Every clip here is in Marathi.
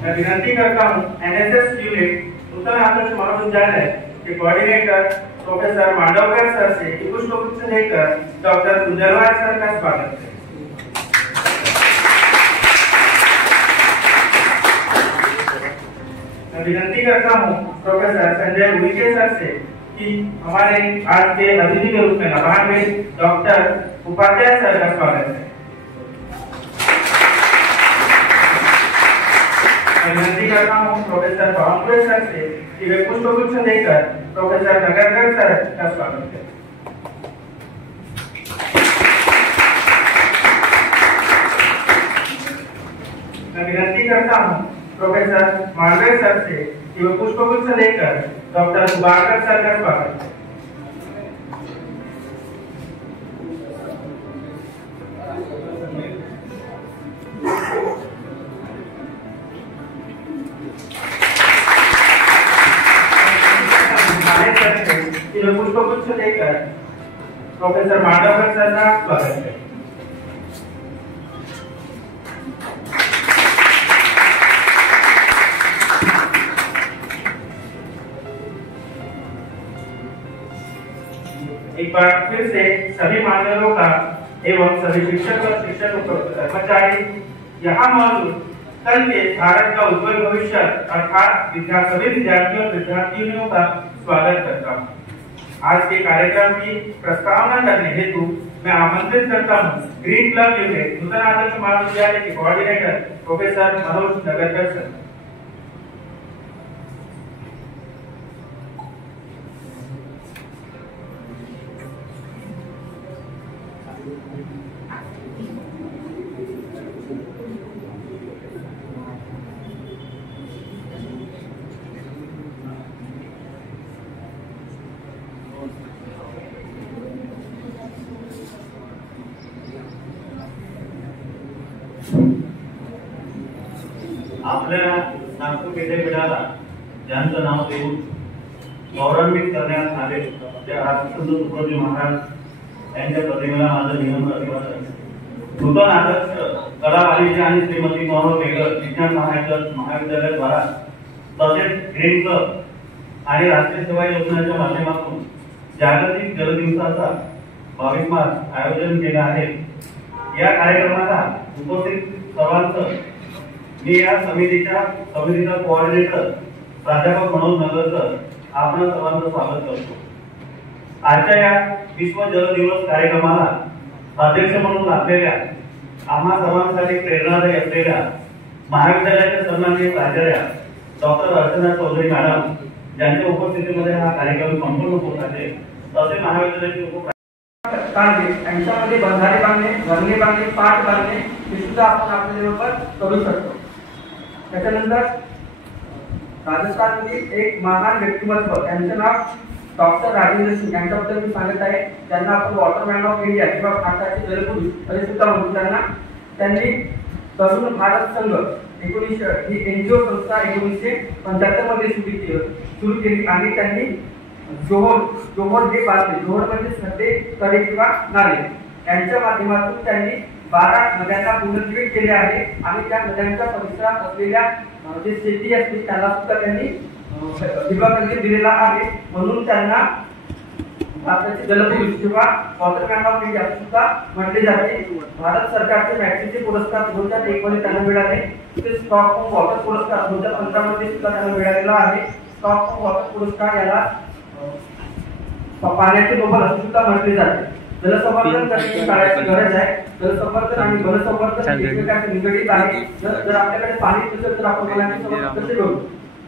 मैं विनती करता हूँ एनएसएस यूनिट नूतन आदर्श महाविद्यालय के कोऑर्डिनेटर प्रोफेसर मांडवकर सर से पुष्पगुच्छ लेकर डॉक्टर गुंजरवार सर का स्वागत है। मैं विनती करता हूँ प्रोफेसर संजय उइके सर से कि हमारे आज के अतिथि के रूप में नवान्वित डॉक्टर उपाध्याय सर का स्वागत है। मैं विनती करता हूँ प्रोफेसर पवनपुरे सर से कि वे पुष्पगुच्छ देकर प्रोफेसर नगरकर सर का स्वागत है। मैं विनती करता हूँ प्रोफेसर मांडवे सर से कि वे पुष्पगुच्छ लेकर डॉक्टर सुभाकर सर का स्वागत है। पुष्पगुच्छ लेकर प्रोफेसर मांडवकर सर का स्वागत है। एक बार फिर से सभी मान्यवरों का एवं सभी शिक्षक और शिक्षक कर्मचारी यहाँ मौजूद कल के भारत का उज्जवल भविष्य अर्थात सभी विद्यार्थियों और विद्यार्थियों का स्वागत करता हूँ। आज के कार्यक्रम की प्रस्तावना करने हेतु मैं आमंत्रित करता हूँ green club unit Nutan Adarsh Mahavidyalaya के coordinator professor Manoj Nagarkar sir. आपल्या नागपूर विद्यापीठाला ज्यांचं नाव देऊन गौरवान्वित करण्यात आले त्या राष्ट्रसंत तुकडोजी महाराज यांच्या प्रतिमेला माझं विनम्र अभिवादन। नूतन आदर्श कला वाणिज्य आणि श्रीमती मनोहर वेगर विज्ञान महाविद्यालय द्वारा तसेच ग्रीन क्लब आणि राष्ट्रीय सेवा योजनेच्या माध्यमातून जागतिक जल दिवसाचा 22 मार्च आयोजन केले आहे। या कार्यक्रमाला उपस्थित सर्वांचं मी या समितीचा कोऑर्डिनेटर प्राध्यापक मनोज नगरकर आपण सर्वांचं स्वागत करतो। आजच्या या विश्व जल दिवस कार्यक्रमाला अध्यक्ष म्हणून लाभलेल्या आम्हा सर्वांसाठी प्रेरणादायी असलेल्या महाविद्यालयाच्या सन्माननीय प्राचार्या डॉक्टर अर्चना चौधरी मॅडम यांच्या उपस्थितीमध्ये हा कार्यक्रम संपूर्ण होत आहे। तसे महाविद्यालयाचे यांच्यामध्ये बंधारे बांधणे, धरणे बांधणे, पाट बांधणे हे सुद्धा आपण आपल्या लेवलवर करू शकतो। त्याच्यानंतर राजस्थानमधील एक महान व्यक्तिमत्व त्यांचं नाव डॉक्टर राजेंद्र सिंग यांच्याबद्दल मी सांगत आहे। त्यांना आपण वॉटरमॅन ऑफ इंडिया किंवा भारताचे जलपुरुष असे सुद्धा म्हणतो त्यांना। त्यांनी तरुण भारत संघ 1900 ही एनजीओ संस्था 1975 मध्ये सुरू केली आणि त्यांनी जोहोर हे बांधले। जोहोर म्हणजे सध्या तळे किंवा नाले यांच्या माध्यमातून त्यांनी 12 नद्यांना पुनर्जीवित केले आहे आणि त्या नद्यांच्या परिसरात असलेल्या जे शेती असते त्याला सुद्धा त्यांनी हिरवा दिलेला आहे। म्हणून त्यांना भारताचे जलपुरुष किंवा वॉटरमॅन ऑफ इंडिया सुद्धा म्हटले जाते। भारत सरकारचे मॅग्सेसे पुरस्कार 2001 मध्ये त्यांना मिळाले। ते स्टॉकहोम वॉटर पुरस्कार 2015 मध्ये सुद्धा त्यांना मिळालेला आहे। स्टॉकहोम वॉटर पुरस्कार याला पाण्याचे नोबेल असे सुद्धा म्हटले जाते। जलसंवर्धन करण्याची काळाची गरज आहे। जलसंवर्धन आणि वनसंवर्धन एकमेकांशी निगडीत आहे। जर आपल्याकडे पाणी नसेल तर आपण पाण्याचे संवर्धन कसे करू?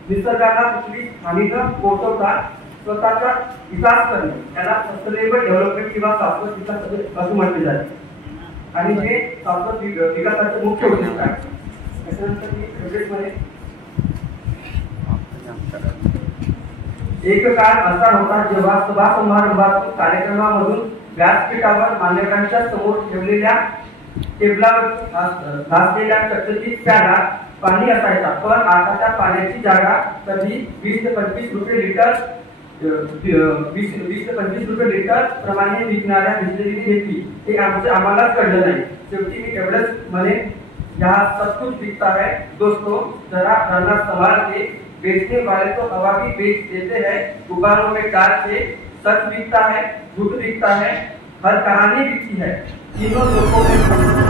निसर्गाला कुठली हानी न पोहोचवता स्वतःचा विकास करणे याला सस्टेनेबल डेव्हलपमेंट किंवा शाश्वत विकास असे म्हटले जाते आणि हे शाश्वत विकासाचे मुख्य उद्दिष्ट आहे। त्याच्यानंतर मी प्रोजेक्टमध्ये एक काळ असा होता जेव्हा सभा समारंभातून कार्यक्रमामधून व्यासपीठावर मान्यवरांच्या समोर ठेवलेल्या टेबलावर घासलेल्या चकचकीत प्याला पाणी असायचा। पण आता त्या पाण्याची जागा कधी 20 ते 25 रुपये लिटर 20 ते 25 रुपये लिटर प्रमाणे विकणाऱ्या बिस्लरीने घेतली। ते आम्हालाच कळलं नाही। शेवटी मी एवढंच म्हणे यहाँ सब कुछ बिकता है दोस्तों, जरा रहना संभाल के। बेचने वाले तो हवा भी बेच देते हैं, दुकानों में डाल के। सच बिकता है, झूठ बिकता है, हर कहानी बिकती है। तीनों लोगों में